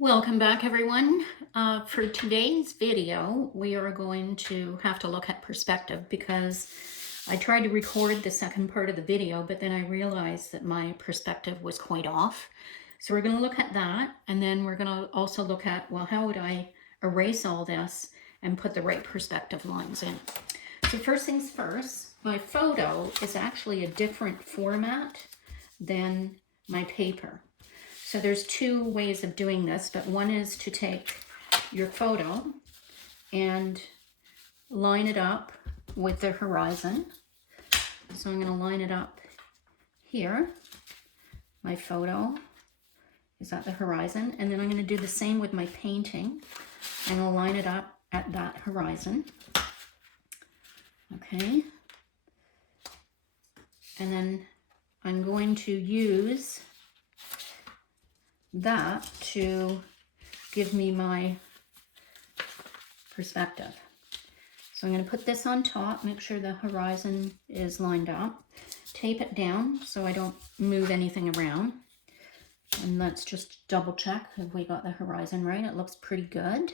Welcome back, everyone. For today's video, we are going to have to look at perspective because I tried to record the second part of the video, but then I realized that my perspective was quite off. So we're going to look at that, and then we're going to also look at, well, how would I erase all this and put the right perspective lines in? So first things first, my photo is actually a different format than my paper. So there's two ways of doing this, but one is to take your photo and line it up with the horizon. So I'm going to line it up here. My photo is at the horizon, and then I'm going to do the same with my painting. I'm going to line it up at that horizon. Okay. And then I'm going to use that to give me my perspective. So I'm going to put this on top, make sure the horizon is lined up, tape it down so I don't move anything around, and let's just double check if we got the horizon right. It looks pretty good,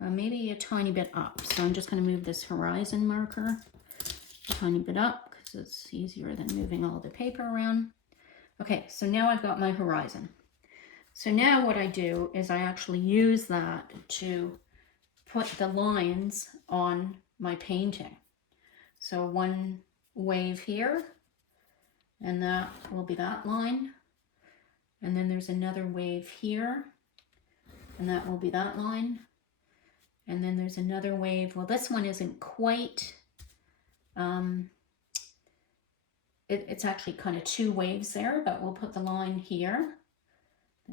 maybe a tiny bit up. So I'm just going to move this horizon marker a tiny bit up because it's easier than moving all the paper around. Okay, so now I've got my horizon. So now what I do is I actually use that to put the lines on my painting. So one wave here, and that will be that line. And then there's another wave here, and that will be that line. And then there's another wave. Well, this one isn't quite, it's actually kind of two waves there, but we'll put the line here.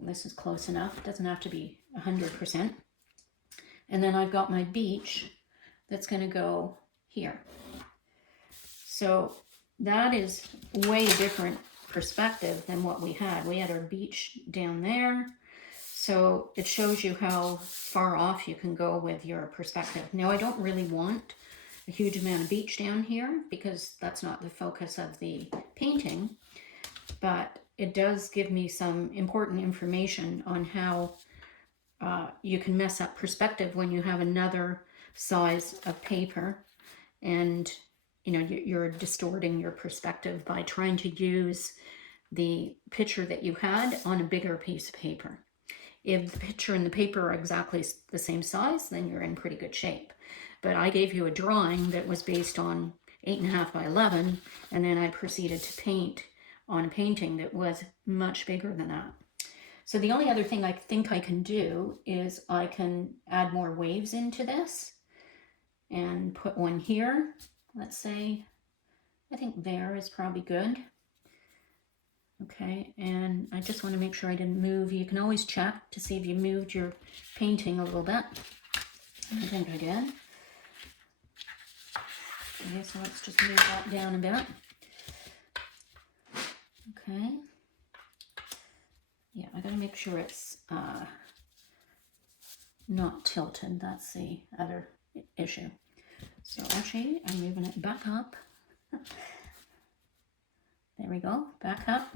This is close enough. It doesn't have to be 100%. And then I've got my beach that's going to go here. So that is way different perspective than what we had. We had our beach down there. So it shows you how far off you can go with your perspective. Now, I don't really want a huge amount of beach down here because that's not the focus of the painting, but it does give me some important information on how you can mess up perspective when you have another size of paper, and you're distorting your perspective by trying to use the picture that you had on a bigger piece of paper. If the picture and the paper are exactly the same size, then you're in pretty good shape. But I gave you a drawing that was based on 8.5 by 11, and then I proceeded to paint on a painting that was much bigger than that. So the only other thing I think I can do is I can add more waves into this and put one here. Let's say, I think there is probably good. Okay, and I just want to make sure I didn't move. You can always check to see if you moved your painting a little bit. I think I did. Okay, so let's just move that down a bit. Okay. Yeah, I gotta make sure it's not tilted. That's the other issue. So actually, I'm moving it back up. There we go, back up.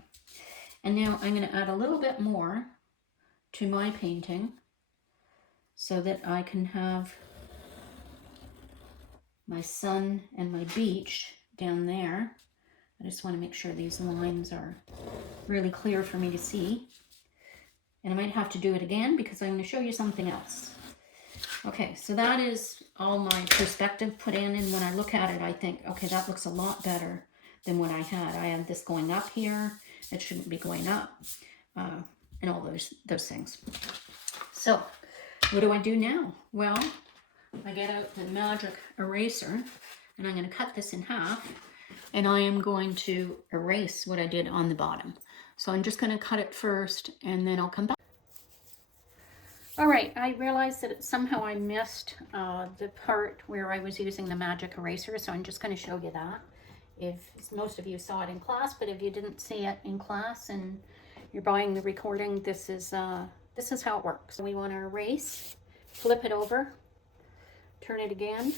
And now I'm gonna add a little bit more to my painting so that I can have my sun and my beach down there. I just want to make sure these lines are really clear for me to see. And I might have to do it again because I'm going to show you something else. Okay, so that is all my perspective put in, and when I look at it, I think, okay, that looks a lot better than what I had. I had this going up here. It shouldn't be going up, and all those things. So what do I do now? Well, I get out the magic eraser, and I'm going to cut this in half, and I am going to erase what I did on the bottom. So I'm just going to cut it first, and then I'll come back. All right, I realized that somehow I missed the part where I was using the magic eraser, so I'm just going to show you that. If most of you saw it in class, but if you didn't see it in class and you're buying the recording, this is how it works. We want to erase, flip it over, turn it again,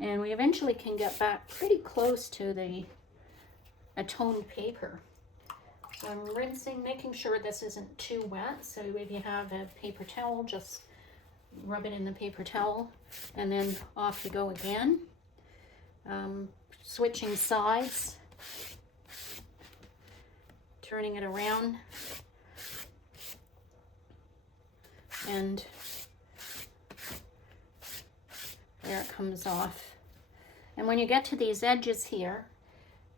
and we eventually can get back pretty close to a toned paper. So I'm rinsing, making sure this isn't too wet. So if you have a paper towel, just rub it in the paper towel and then off you go again. Switching sides, turning it around, and there it comes off. And when you get to these edges here,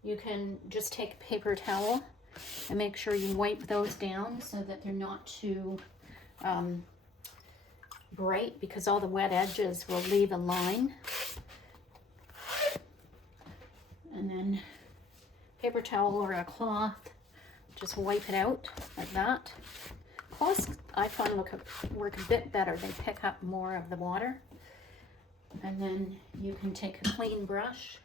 you can just take a paper towel and make sure you wipe those down so that they're not too bright, because all the wet edges will leave a line. And then paper towel or a cloth, just wipe it out like that. Cloths I find work a bit better. They pick up more of the water. And then you can take a clean brush,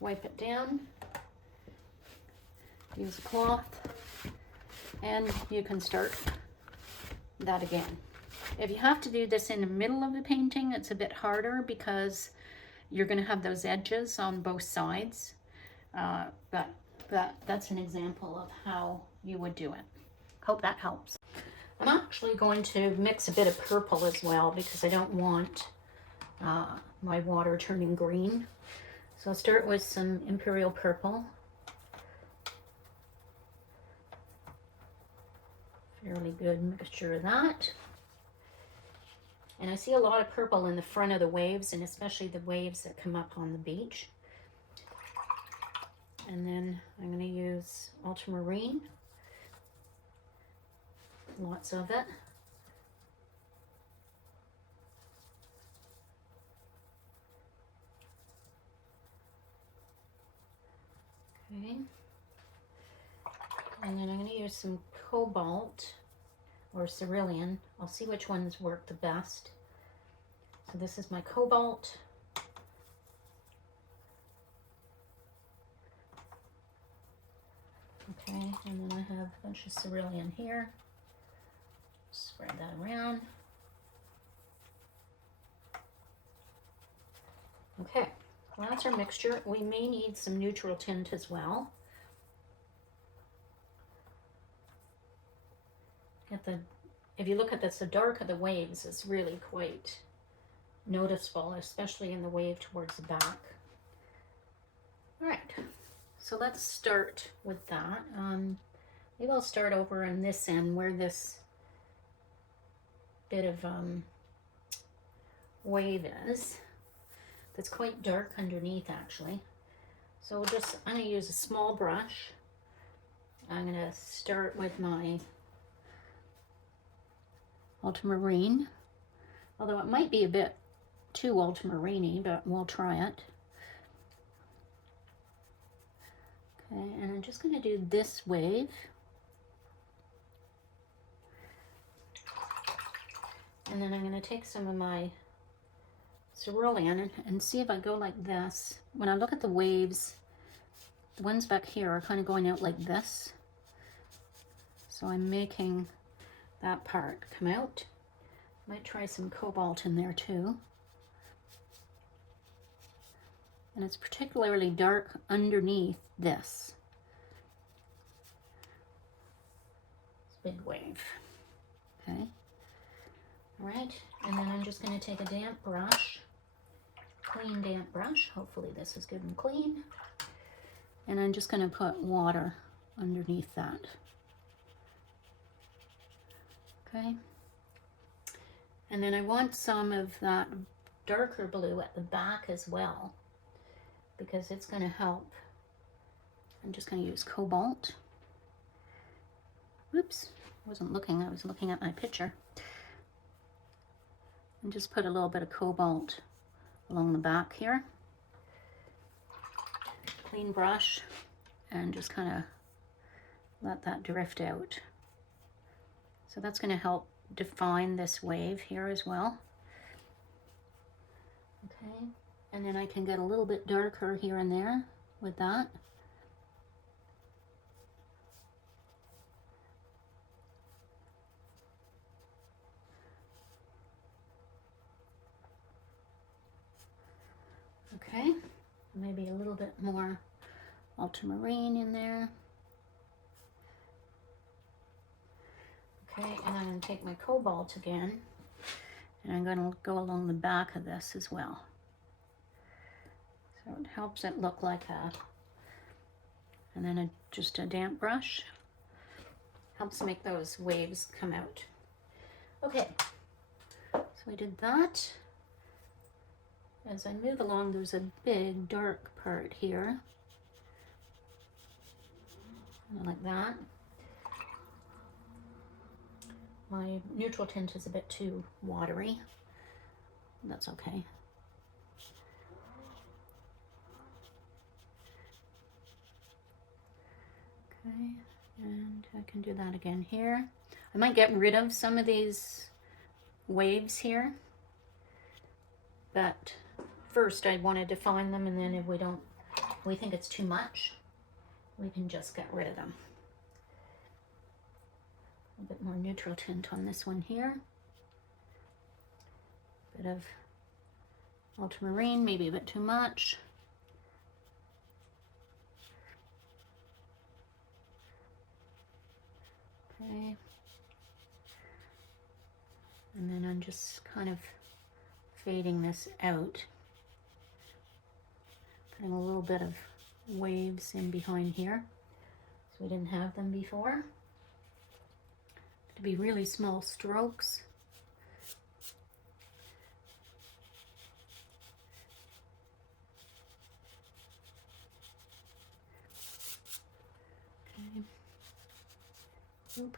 wipe it down, use a cloth, and you can start that again. If you have to do this in the middle of the painting, it's a bit harder because you're going to have those edges on both sides. But that's an example of how you would do it. Hope that helps. I'm actually going to mix a bit of purple as well because I don't want my water turning green. So I'll start with some Imperial Purple. Fairly good mixture of that. And I see a lot of purple in the front of the waves, and especially the waves that come up on the beach. And then I'm going to use ultramarine. Lots of it. Okay. And then I'm going to use some cobalt or cerulean. I'll see which ones work the best. So this is my cobalt. Okay, and then I have a bunch of cerulean here. Spread that around. Okay, well, that's our mixture. We may need some neutral tint as well. If you look at this, the dark of the waves is really quite noticeable, especially in the wave towards the back. All right, so let's start with that. Maybe I'll start over on this end where this bit of wave is. That's quite dark underneath actually. So I'm going to use a small brush. I'm going to start with my ultramarine, although it might be a bit too ultramarine-y, but we'll try it. Okay, and I'm just going to do this wave. And then I'm going to take some of my cerulean and see if I go like this. When I look at the waves, the ones back here are kind of going out like this. So I'm making that part come out. Might try some cobalt in there too. And it's particularly dark underneath this. It's a big wave. Okay. All right, and then I'm just going to take a damp brush, clean damp brush. Hopefully this is good and clean. And I'm just going to put water underneath that. Okay. And then I want some of that darker blue at the back as well, because it's going to help. I'm just going to use cobalt. Whoops, I wasn't looking, I was looking at my picture. And just put a little bit of cobalt along the back here. Clean brush, and just kind of let that drift out. So that's going to help define this wave here as well. Okay, and then I can get a little bit darker here and there with that. Okay, maybe a little bit more ultramarine in there. Okay, and I'm going to take my cobalt again, and I'm going to go along the back of this as well. So it helps it look like a, and then just a damp brush helps make those waves come out. Okay, so I did that. As I move along, there's a big dark part here, like that. My neutral tint is a bit too watery. That's okay. Okay, and I can do that again here. I might get rid of some of these waves here, but first I want to define them, and then if we think it's too much, we can just get rid of them. A bit more neutral tint on this one here. Bit of ultramarine, maybe a bit too much. Okay. And then I'm just kind of fading this out. Putting a little bit of waves in behind here, so we didn't have them before. To be really small strokes. Okay. Oop.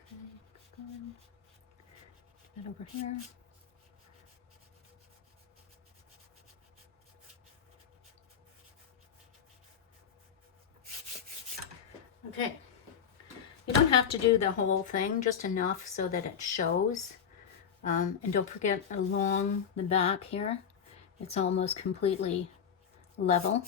Okay, good. That over here. Okay, you don't have to do the whole thing, just enough so that it shows. And don't forget, along the back here, it's almost completely level.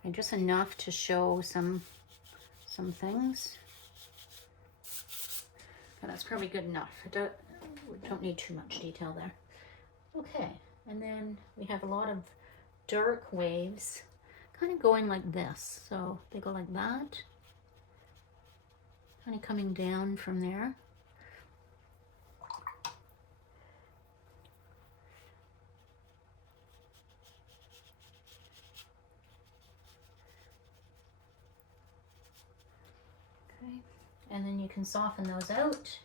Okay, just enough to show some things. Okay, that's probably good enough. We don't need too much detail there. Okay, and then we have a lot of dark waves kind of going like this. So they go like that, kind of coming down from there. Okay, and then you can soften those out.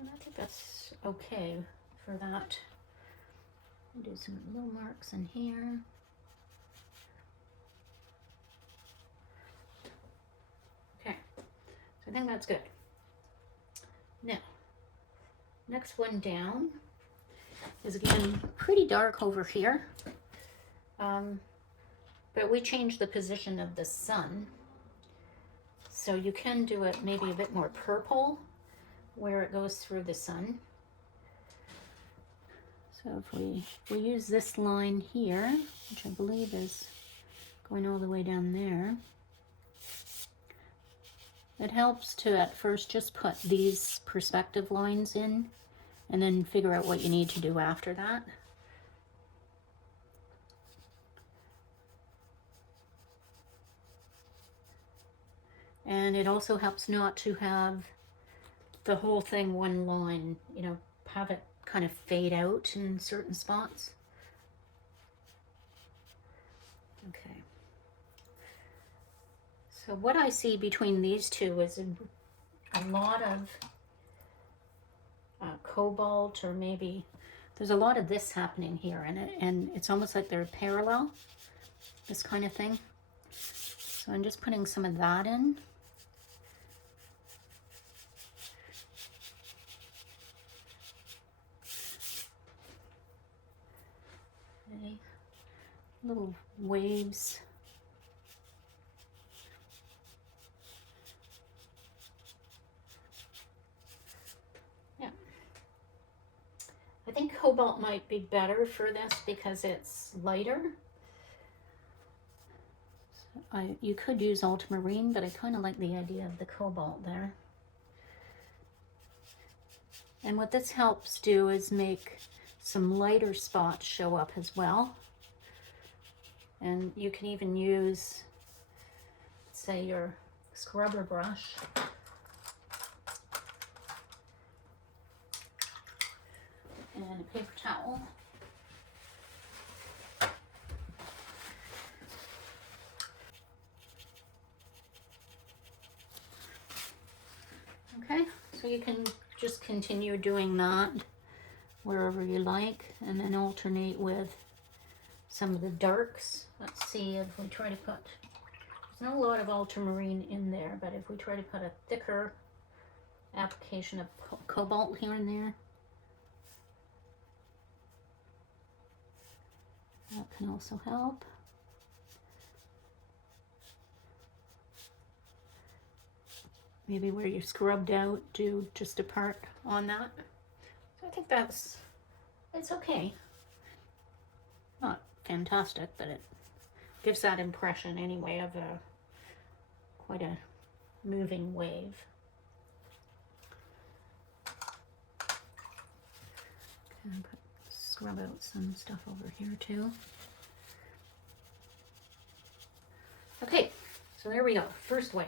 And I think that's okay for that. I'll do some little marks in here. Okay, so I think that's good. Now, next one down is again pretty dark over here. But we changed the position of the sun. So you can do it maybe a bit more purple where it goes through the sun. So if we use this line here, which I believe is going all the way down there, it helps to at first just put these perspective lines in and then figure out what you need to do after that. And it also helps not to have the whole thing one line, you know, have it kind of fade out in certain spots. Okay. So what I see between these two is a lot of cobalt, or maybe there's a lot of this happening here, and it's almost like they're parallel, this kind of thing. So I'm just putting some of that in. Okay. Little waves. Yeah. I think cobalt might be better for this because it's lighter. You could use ultramarine, but I kind of like the idea of the cobalt there. And what this helps do is make some lighter spots show up as well. And you can even use, say, your scrubber brush and a paper towel. Okay, so you can just continue doing that wherever you like, and then alternate with some of the darks. Let's see if we try to put, there's not a lot of ultramarine in there, but if we try to put a thicker application of cobalt here and there, that can also help. Maybe where you scrubbed out, do just a part on that. So I think it's okay. Not fantastic, but it gives that impression anyway of quite a moving wave. Okay, scrub out some stuff over here too. Okay, so there we go, first wave.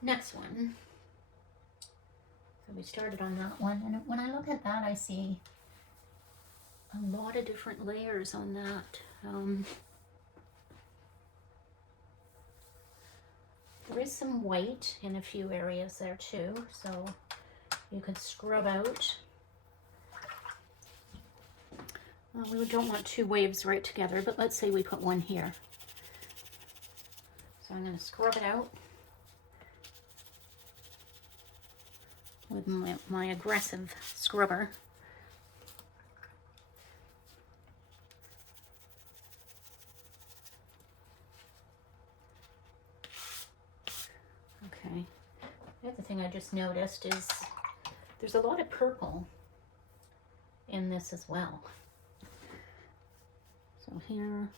Next one. So we started on that one, and when I look at that, I see a lot of different layers on that. There is some white in a few areas there too, so you can scrub out. We don't want two waves right together, but let's say we put one here. So I'm going to scrub it out with my aggressive scrubber. Okay. The other thing I just noticed is there's a lot of purple in this as well. So here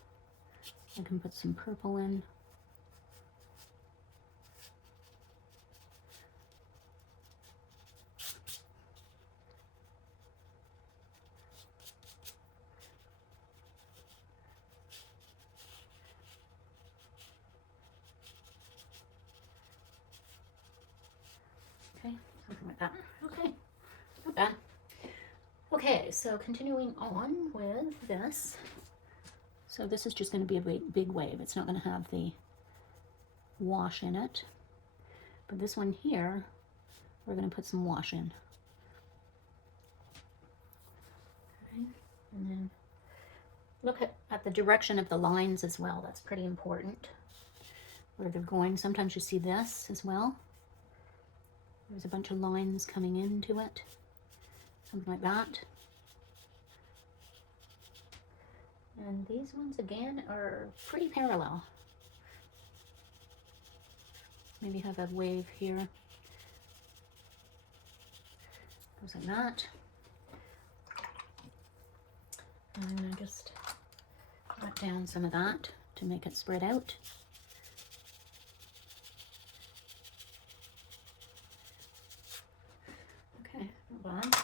I can put some purple in. Okay, something like that. Okay, not bad. Okay, so continuing on with this. So this is just going to be a big wave. It's not going to have the wash in it. But this one here, we're going to put some wash in. Okay. And then look at the direction of the lines as well. That's pretty important. Where they're going. Sometimes you see this as well. There's a bunch of lines coming into it. Something like that. And these ones again are pretty parallel. Maybe have a wave here. Goes like that. And I'm going to just cut down some of that to make it spread out. Okay, not bad.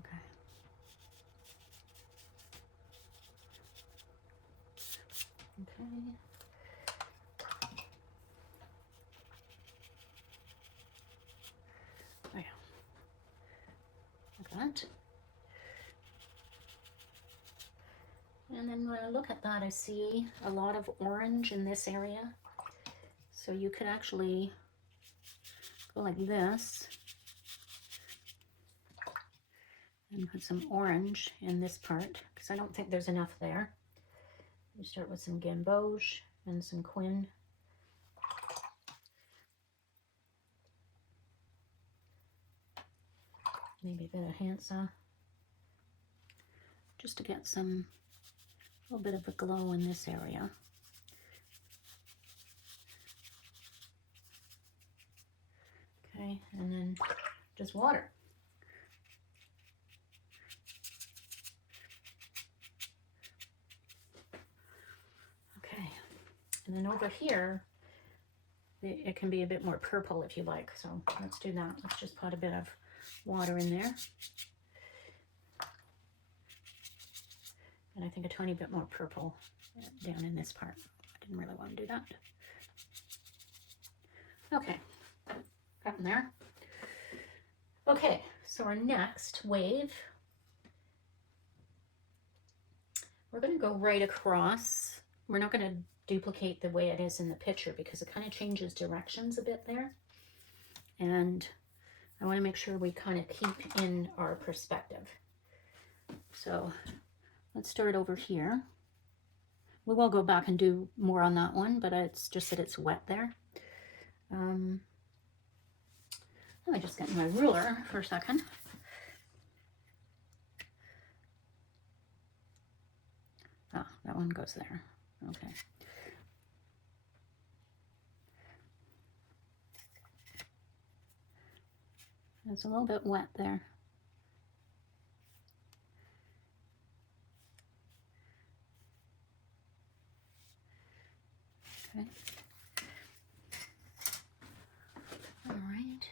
Okay. There. Like that. And then when I look at that, I see a lot of orange in this area. So you could actually go like this and put some orange in this part, because I don't think there's enough there. You start with some gamboge and some quin. maybe a bit of hand saw, just to get a little bit of a glow in this area. Okay, and then just water. Okay, and then over here, it can be a bit more purple if you like, so let's do that. Let's just put a bit of water in there. And I think a tiny bit more purple down in this part. I didn't really want to do that. Okay, got in there. Okay, so our next wave, we're going to go right across. We're not going to duplicate the way it is in the picture because it kind of changes directions a bit there. And I want to make sure we kind of keep in our perspective. So let's start over here. We will go back and do more on that one, but it's just that it's wet there. I just get my ruler for a second. Ah, that one goes there. Okay. It's a little bit wet there. Okay. All right.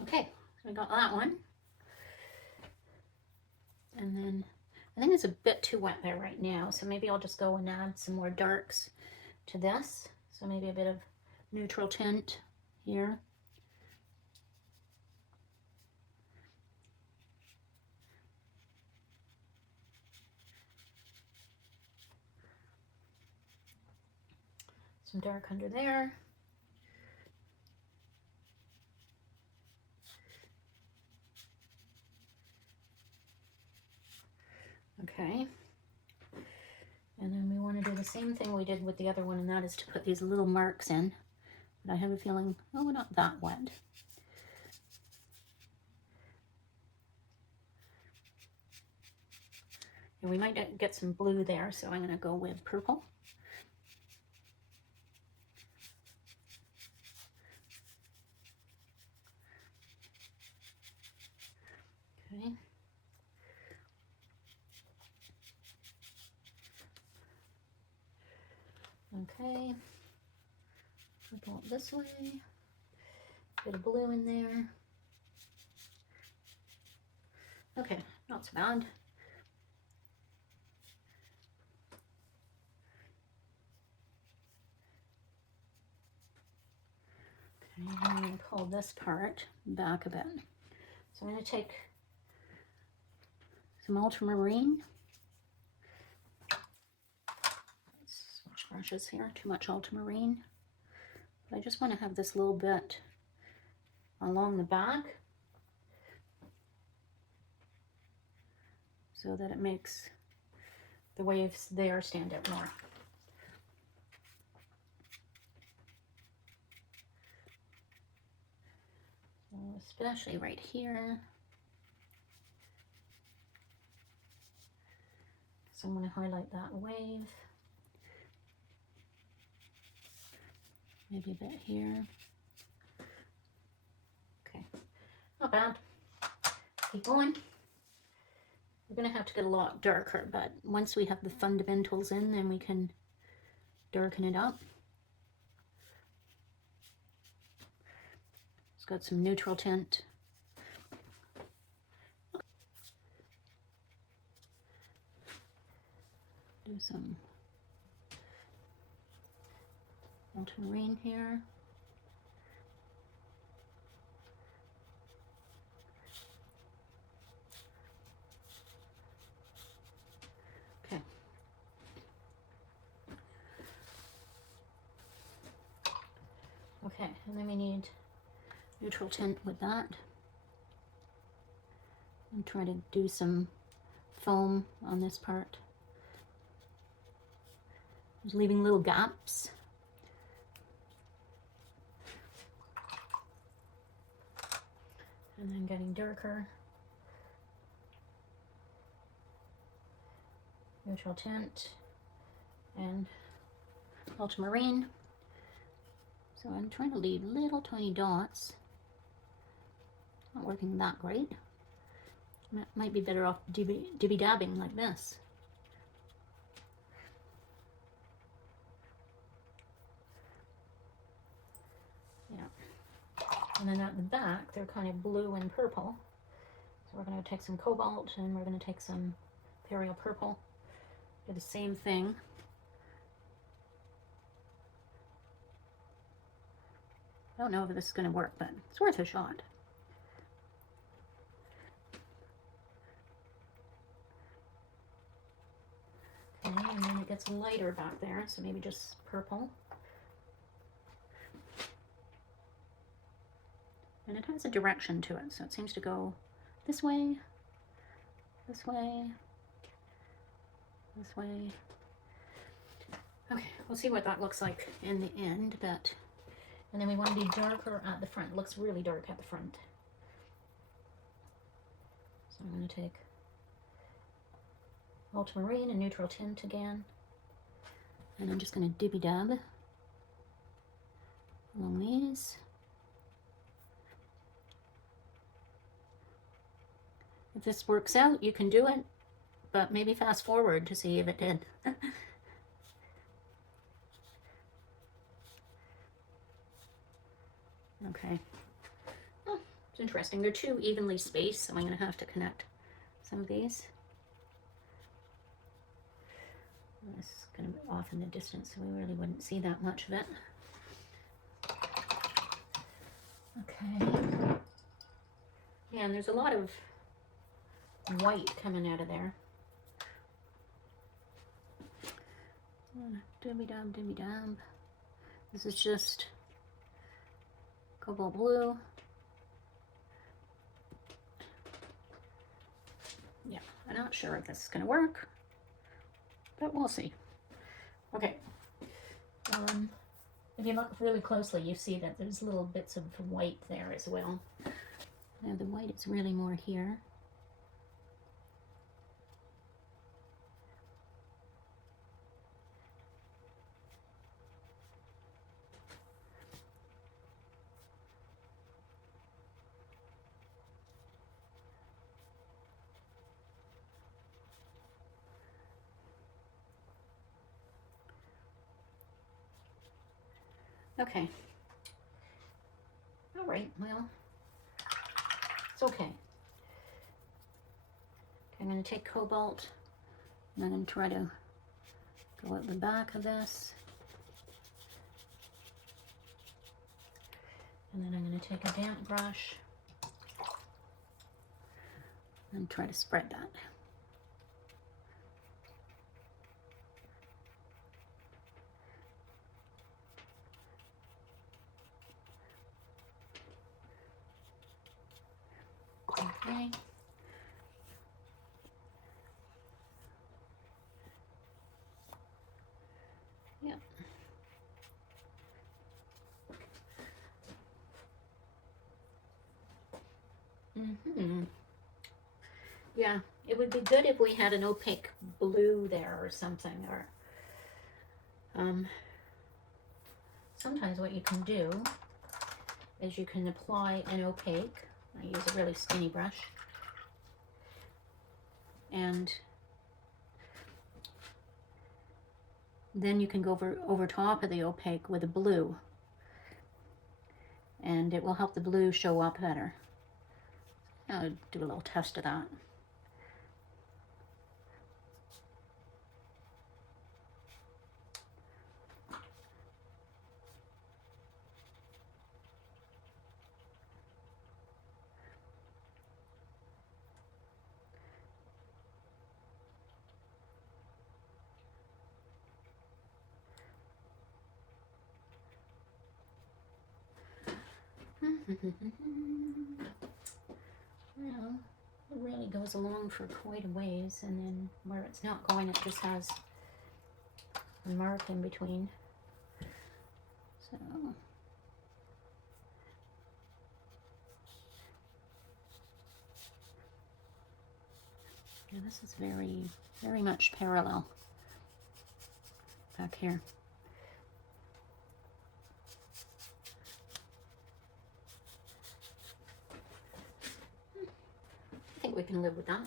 Okay, so we got that one. And then I think it's a bit too wet there right now, so maybe I'll just go and add some more darks to this. So maybe a bit of neutral tint here. Some dark under there. Okay. And then we want to do the same thing we did with the other one, and that is to put these little marks in. But I have a feeling, oh, we're not that wet. And we might get some blue there, so I'm going to go with purple. Okay. Okay. Purple up this way. Bit of blue in there. Okay, not so bad. Okay, I'm going to pull this part back a bit. So I'm going to take some ultramarine. Let's switch brushes here. Too much ultramarine. But I just want to have this little bit along the back so that it makes the waves there stand out more. So especially right here. So I'm going to highlight that wave. Maybe a bit here. Okay, not bad. Keep going. We're going to have to get a lot darker, but once we have the fundamentals in, then we can darken it up. It's got some neutral tint. Do some ultramarine here. Okay. Okay, and then we need neutral tint with that. And try to do some foam on this part. Just leaving little gaps. And then getting darker. Neutral tint and ultramarine. So I'm trying to leave little tiny dots. Not working that great. Might be better off dibby dabbing like this. Yeah. And then at the back, they're kind of blue and purple. So we're going to take some cobalt and we're going to take some imperial purple. Do the same thing. I don't know if this is going to work, but it's worth a shot. Okay, and then it gets lighter back there, so maybe just purple. And it has a direction to it, so it seems to go this way, this way, this way. Okay, we'll see what that looks like in the end, but, and then we want to be darker at the front. It looks really dark at the front. So I'm going to take ultramarine and neutral tint again. And I'm just going to dibby dab along these. If this works out, you can do it, but maybe fast forward to see if it did. Okay. Oh, it's interesting. They're too evenly spaced, so I'm going to have to connect some of these. This is going to be off in the distance, so we really wouldn't see that much of it. Okay. Yeah, and there's a lot of white coming out of there. Dibby dab, dibby dab. This is just cobalt blue. Yeah, I'm not sure if this is going to work, but we'll see. Okay. If you look really closely, you see that there's little bits of white there as well. Now the white is really more here. Okay. All right, well, it's okay. Okay, I'm going to take cobalt and I'm going to try to go at the back of this. And then I'm going to take a damp brush and try to spread that. Okay. Yep. Yeah, it would be good if we had an opaque blue there or something, or sometimes what you can do is you can apply an opaque. I use a really skinny brush, and then you can go over top of the opaque with a blue, and it will help the blue show up better. I'll do a little test of that. Well, it really goes along for quite a ways, and then where it's not going, it just has a mark in between. So Yeah, this is very, very much parallel back here. I think we can live with that.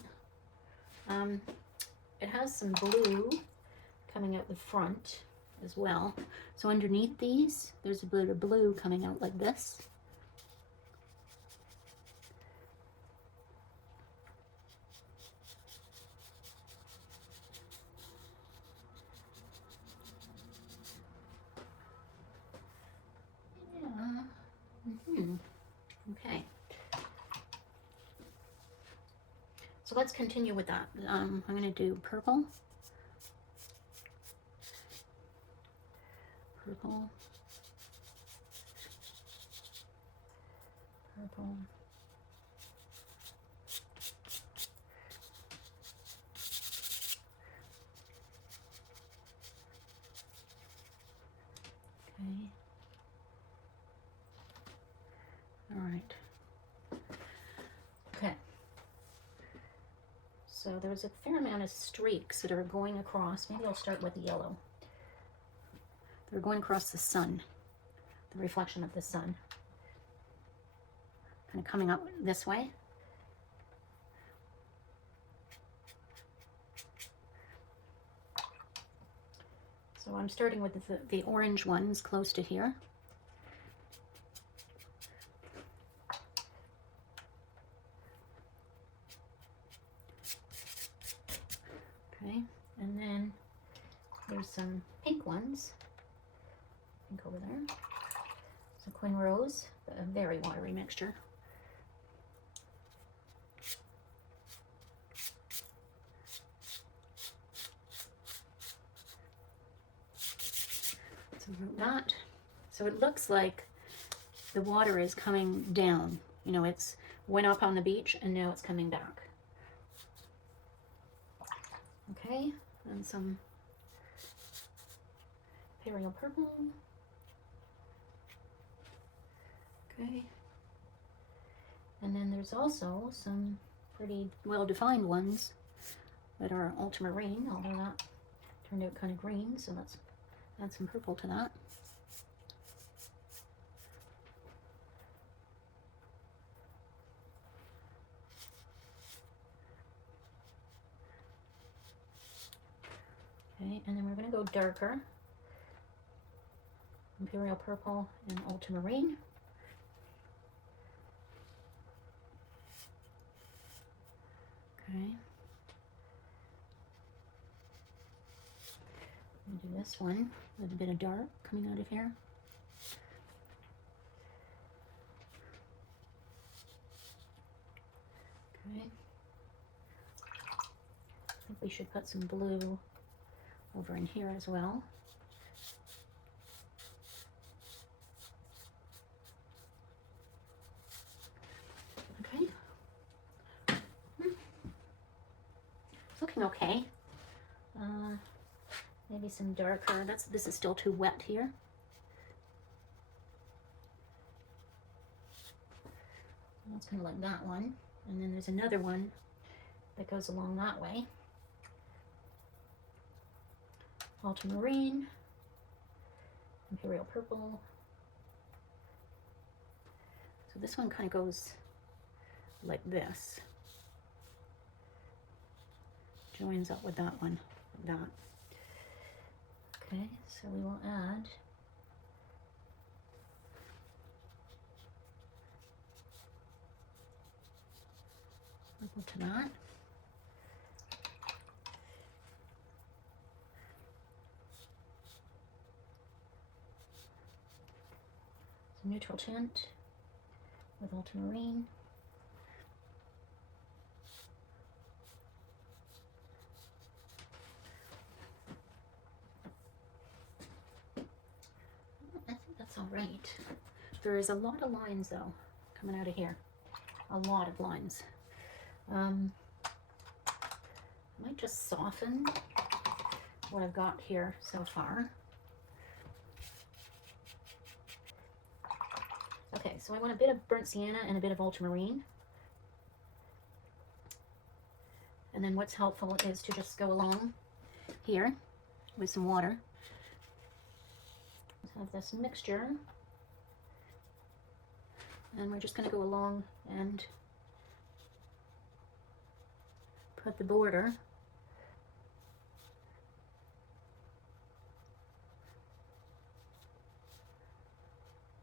It has some blue coming out the front as well. So underneath these, there's a bit of blue coming out like this. Okay. So let's continue with that. I'm going to do purple. Purple. Purple. Okay. All right. Okay. So there's a fair amount of streaks that are going across. Maybe I'll start with the yellow. They're going across the sun, the reflection of the sun. Kind of coming up this way. So I'm starting with the orange ones close to here. Okay, and then there's some pink ones. Pink over there. Some Quin Rose, a very watery mixture. Not. So it looks like the water is coming down. You know, it's went up on the beach and now it's coming back. Okay, and some Imperial Purple. Okay. And then there's also some pretty well-defined ones that are ultramarine, although that turned out kind of green, so let's add some purple to that. Okay, and then we're going to go darker. Imperial Purple and ultramarine. Okay. We'll do this one with a bit of dark coming out of here. Okay. I think we should put some blue over in here as well. Okay. It's looking okay. Maybe some darker. This is still too wet here. That's kind of like that one. And then there's another one that goes along that way. Ultramarine, Imperial Purple. So this one kind of goes like this. Joins up with that one, like that. Okay, so we will add purple to that. Some neutral tint with ultramarine. I think that's all right. There is a lot of lines though coming out of here. A lot of lines. I might just soften what I've got here so far. Okay, so I want a bit of burnt sienna and a bit of ultramarine. And then what's helpful is to just go along here with some water. Have this mixture, and we're just going to go along and put the border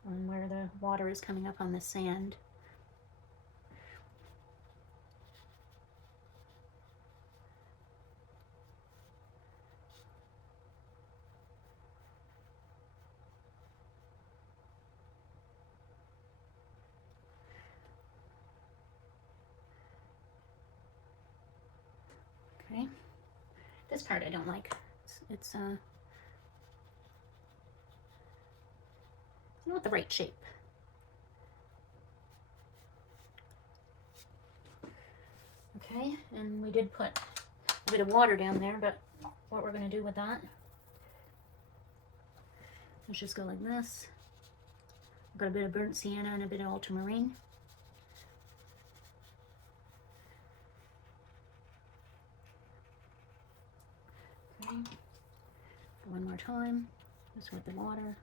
on where the water is coming up on the sand. Okay, this part I don't like. It's not the right shape. Okay, and we did put a bit of water down there, but what we're going to do with that, let's just go like this. I've got a bit of burnt sienna and a bit of ultramarine. Okay, one more time, just with the water.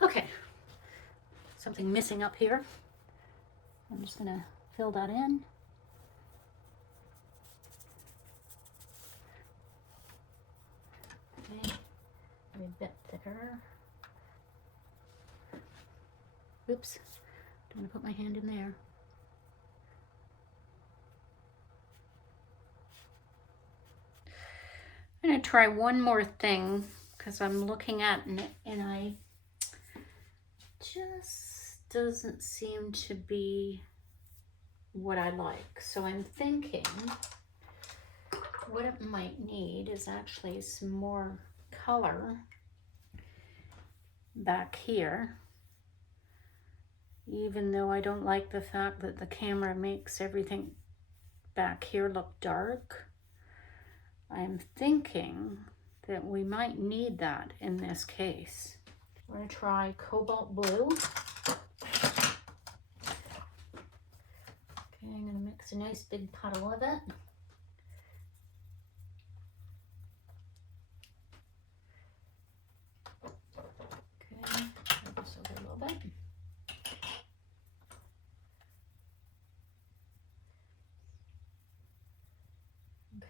Okay, something missing up here. I'm just gonna fill that in. Okay, maybe a bit thicker. Oops, don't want to put my hand in there. I'm gonna try one more thing because I'm looking at it and I just doesn't seem to be what I like. So I'm thinking what it might need is actually some more color back here. Even though I don't like the fact that the camera makes everything back here look dark, I'm thinking that we might need that in this case. We're going to try cobalt blue. Okay, I'm going to mix a nice big puddle of it. Okay, move this over a little bit.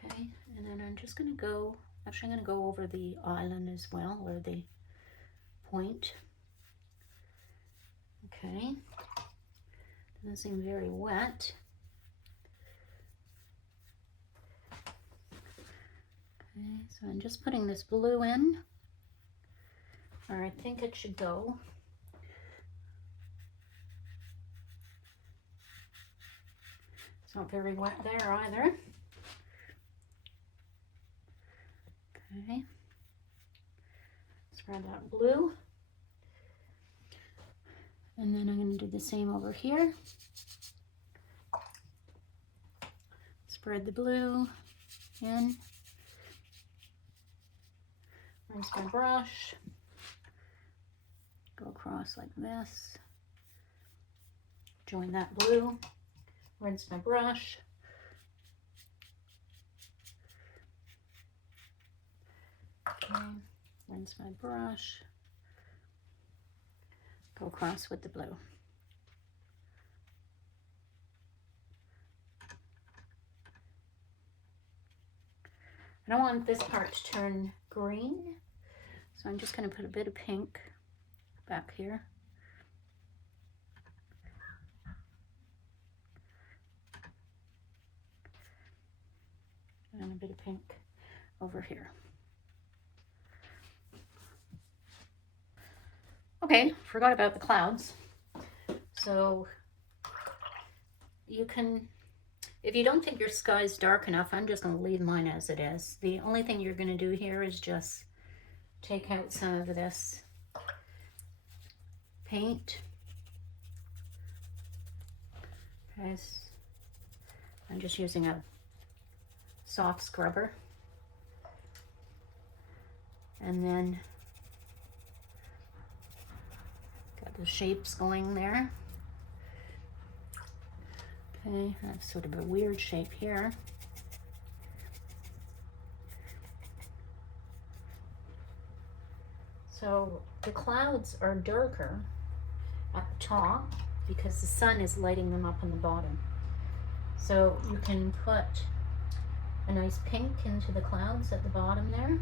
Okay, and then I'm just going to go, actually I'm going to go over the island as well, or the point. Okay, doesn't seem very wet. Okay, so I'm just putting this blue in, or I think it should go. It's not very wet there either. Okay, spread that blue. And then I'm going to do the same over here. Spread the blue in. Rinse my brush. Go across like this. Join that blue. Rinse my brush. Okay, rinse my brush. Go across with the blue. I don't want this part to turn green, so I'm just going to put a bit of pink back here. And a bit of pink over here. Okay, forgot about the clouds. So you can, if you don't think your sky's dark enough, I'm just going to leave mine as it is. The only thing you're going to do here is just take out some of this paint. Okay, I'm just using a soft scrubber. And then got the shapes going there. Okay, that's sort of a weird shape here. So the clouds are darker at the top because the sun is lighting them up on the bottom. So you can put a nice pink into the clouds at the bottom there.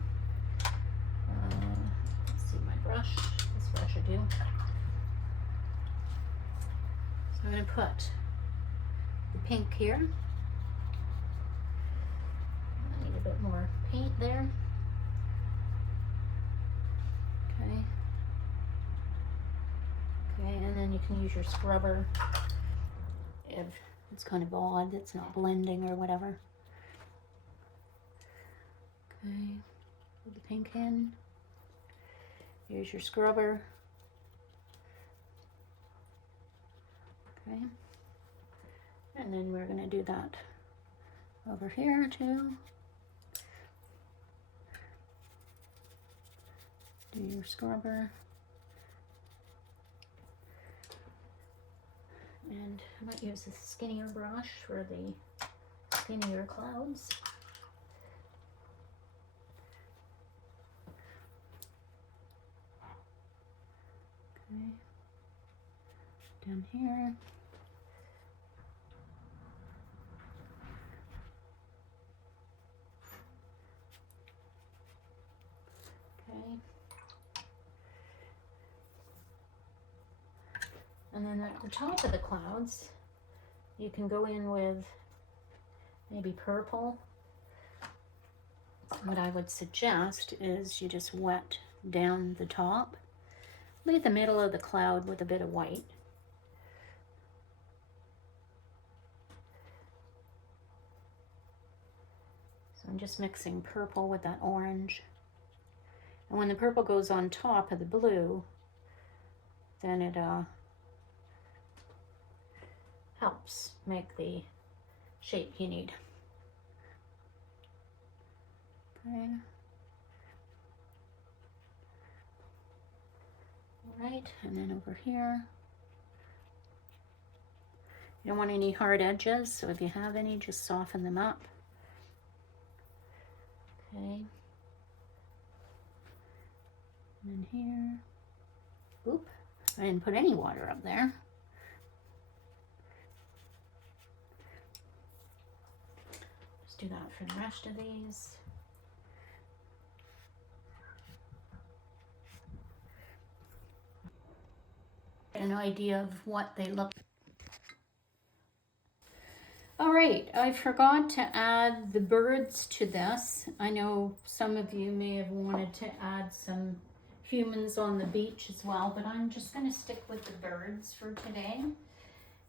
Let's see my brush. This brush I do. So I'm going to put the pink here. I need a bit more paint there. Okay. Okay, and then you can use your scrubber if it's kind of odd, it's not blending or whatever. Okay, put the pink in. Here's your scrubber. Okay, and then we're going to do that over here too. Do your scrubber. And I might use a skinnier brush for the skinnier clouds. Okay, down here. Okay. And then at the top of the clouds, you can go in with maybe purple. What I would suggest is you just wet down the top. Leave the middle of the cloud with a bit of white. So I'm just mixing purple with that orange. And when the purple goes on top of the blue, then it helps make the shape you need. Okay. All right, and then over here, you don't want any hard edges, so if you have any, just soften them up. Okay. And then here, oop, I didn't put any water up there. Just do that for the rest of these. An idea of what they look. All right, I forgot to add the birds to this. I know some of you may have wanted to add some humans on the beach as well, but I'm just going to stick with the birds for today.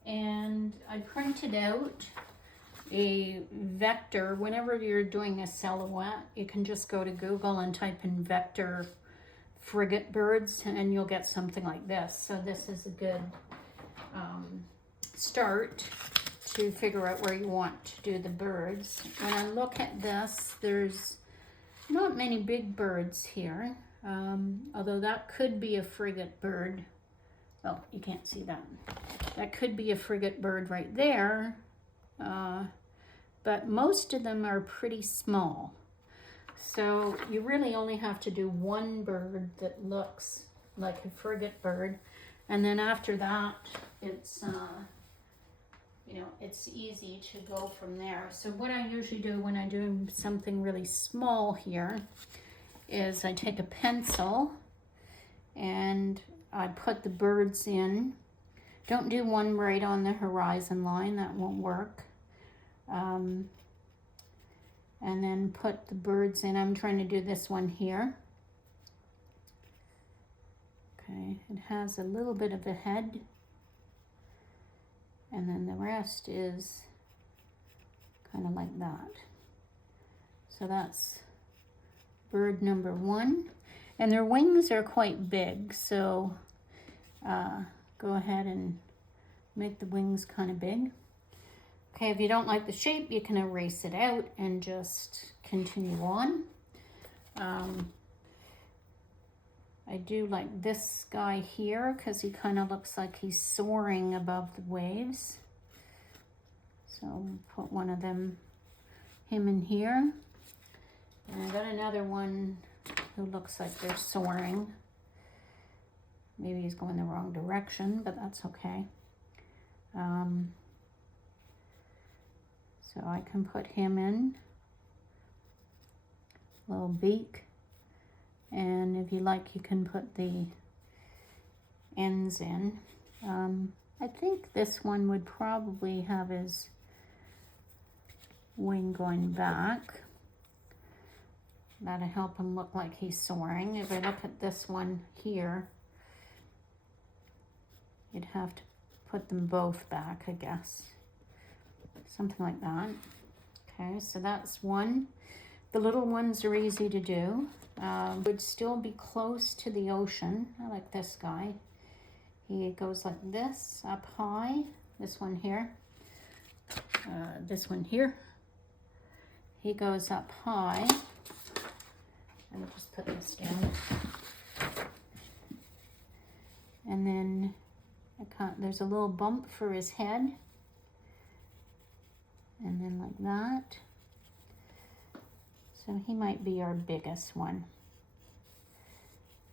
And I printed out a vector. Whenever you're doing a silhouette, you can just go to Google and type in vector frigate birds and you'll get something like this. So this is a good start to figure out where you want to do the birds. When I look at this, there's not many big birds here, although that could be a frigate bird. Well, you can't see that. That could be a frigate bird right there, but most of them are pretty small. So you really only have to do one bird that looks like a frigate bird. And then after that, it's, you know, it's easy to go from there. So what I usually do when I do something really small here is I take a pencil and I put the birds in. Don't do one right on the horizon line, that won't work. And then put the birds in. I'm trying to do this one here. Okay, it has a little bit of a head. And then the rest is kind of like that. So that's bird number one. And their wings are quite big, so go ahead and make the wings kind of big. Okay, if you don't like the shape, you can erase it out and just continue on. I do like this guy here because he kind of looks like he's soaring above the waves. So put one of them, him in here. And I got another one who looks like they're soaring. Maybe he's going the wrong direction, but that's okay. So I can put him in, little beak, and if you like, you can put the ends in. I think this one would probably have his wing going back. That'll help him look like he's soaring. If I look at this one here, you'd have to put them both back, I guess. Something like that. Okay, so that's one. The little ones are easy to do. Would still be close to the ocean. I like this guy. He goes like this, up high. This one here. This one here. He goes up high. I'll just put this down. And then there's a little bump for his head. And then like that. So he might be our biggest one.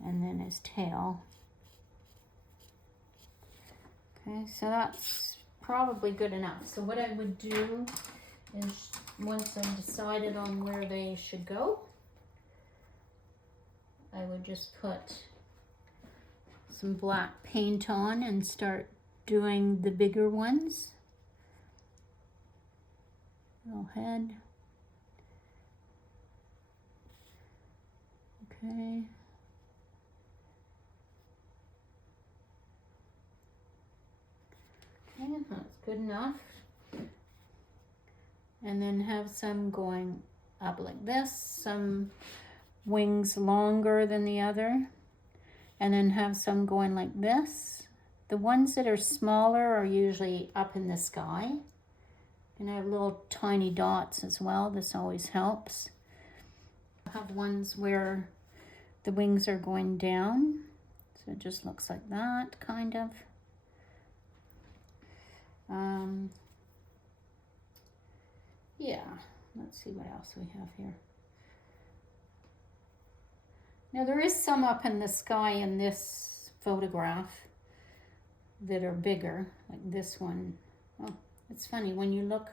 And then his tail. Okay, so that's probably good enough. So what I would do is, once I've decided on where they should go, I would just put some black paint on and start doing the bigger ones. Little head. Okay. Okay, that's good enough. And then have some going up like this, some wings longer than the other, and then have some going like this. The ones that are smaller are usually up in the sky. And I have little tiny dots as well. This always helps. I have ones where the wings are going down. So it just looks like that, kind of. Yeah, let's see what else we have here. Now there is some up in the sky in this photograph that are bigger, like this one. Oh, it's funny, when you look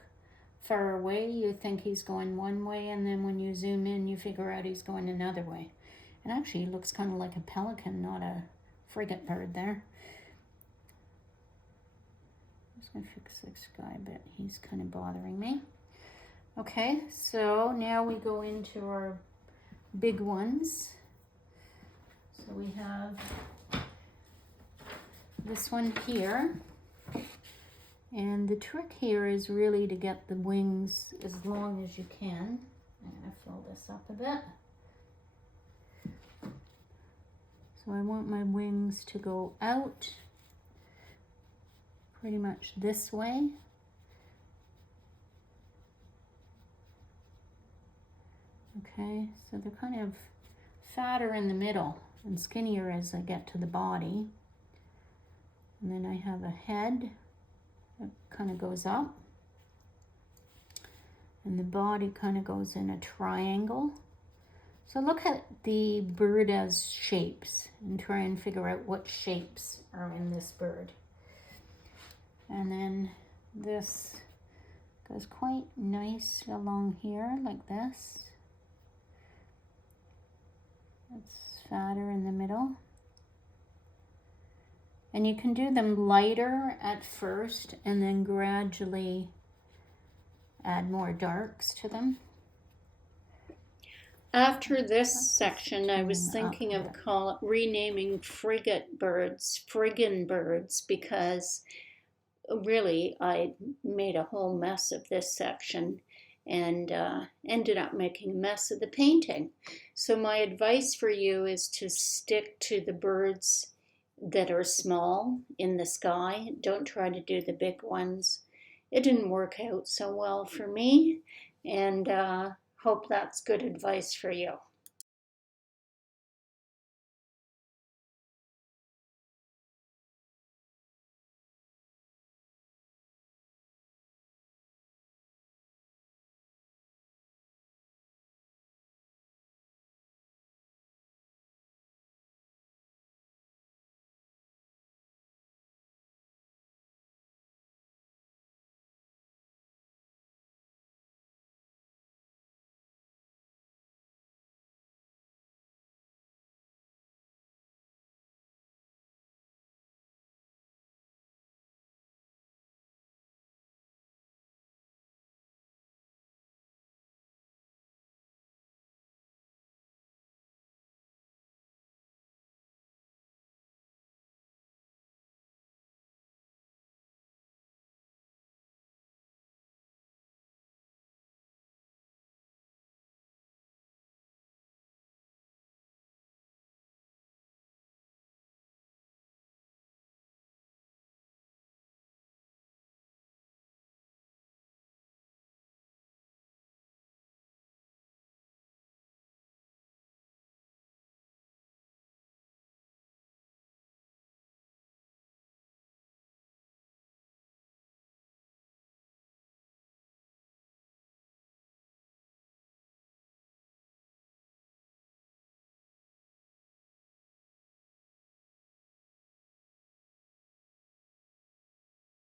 far away, you think he's going one way, and then when you zoom in, you figure out he's going another way. And actually, he looks kind of like a pelican, not a frigate bird there. I'm just going to fix this guy a bit. He's kind of bothering me. Okay, so now we go into our big ones. So we have this one here. And the trick here is really to get the wings as long as you can. I'm going to fill this up a bit. So I want my wings to go out pretty much this way. Okay, so they're kind of fatter in the middle and skinnier as I get to the body. And then I have a head that kind of goes up. And the body kind of goes in a triangle. So look at the bird as shapes and try and figure out what shapes are in this bird. And then this goes quite nice along here like this. It's fatter in the middle. And you can do them lighter at first and then gradually add more darks to them. After this section, I was thinking of renaming frigate birds, friggin birds, because really I made a whole mess of this section and ended up making a mess of the painting. So my advice for you is to stick to the birds that are small in the sky. Don't try to do the big ones. It didn't work out so well for me, and hope that's good advice for you.